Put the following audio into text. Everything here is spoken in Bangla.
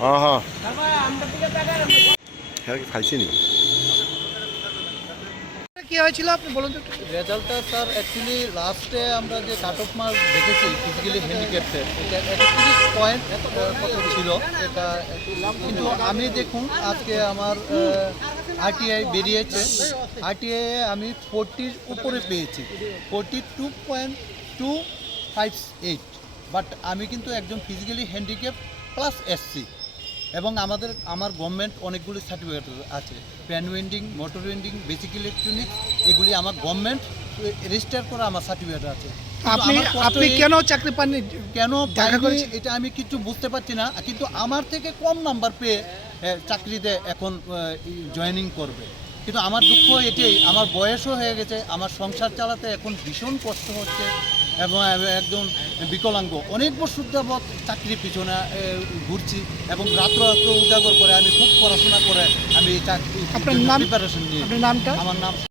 হ্যাঁ ফাইছি কি হয়েছিল আপনি বলুন তো রেজাল্টটা স্যার অ্যাকচুয়ালি লাস্টে আমরা যে কাট অফ মার্ক দেখেছি ফিজিক্যালি হ্যান্ডিক্যাপ্টের এটা একত্রিশ পয়েন্ট কত ছিল এটা কিন্তু আমি দেখুন আজকে আমার আরটিআই বেরিয়েছে। আরটিআই আমি ফোরটির উপরে পেয়েছি। Forty two point two five eight but আমি কিন্তু একজন ফিজিক্যালি হ্যান্ডিক্যাপ প্লাস এসসি এবং আমাদের আমার গভর্নমেন্ট অনেকগুলি সার্টিফিকেট আছে। Fan winding motor winding basic electronics এগুলি আমার গভর্নমেন্ট রেজিস্টার করা আমার সার্টিফিকেট আছে। আপনি আপনি কেন চাকরি পাননি? কেন এটা আমি কিছু বুঝতে পারছি না। কিন্তু আমার থেকে কম নাম্বার পেয়ে চাকরিতে এখন জয়েনিং করবে। কিন্তু আমার দুঃখ এটাই আমার বয়সও হয়ে গেছে আমার সংসার চালাতে এখন ভীষণ কষ্ট হচ্ছে। এবং একজন বিকলাঙ্গ। অনেক বছর যাবৎ চাকরির পিছনে ঘুরছি এবং রাত্র রাত্র উজাগর করে আমি খুব পড়াশোনা করে আমি চাকরি প্রিপারেশন নিয়ে নামটা? আমার নাম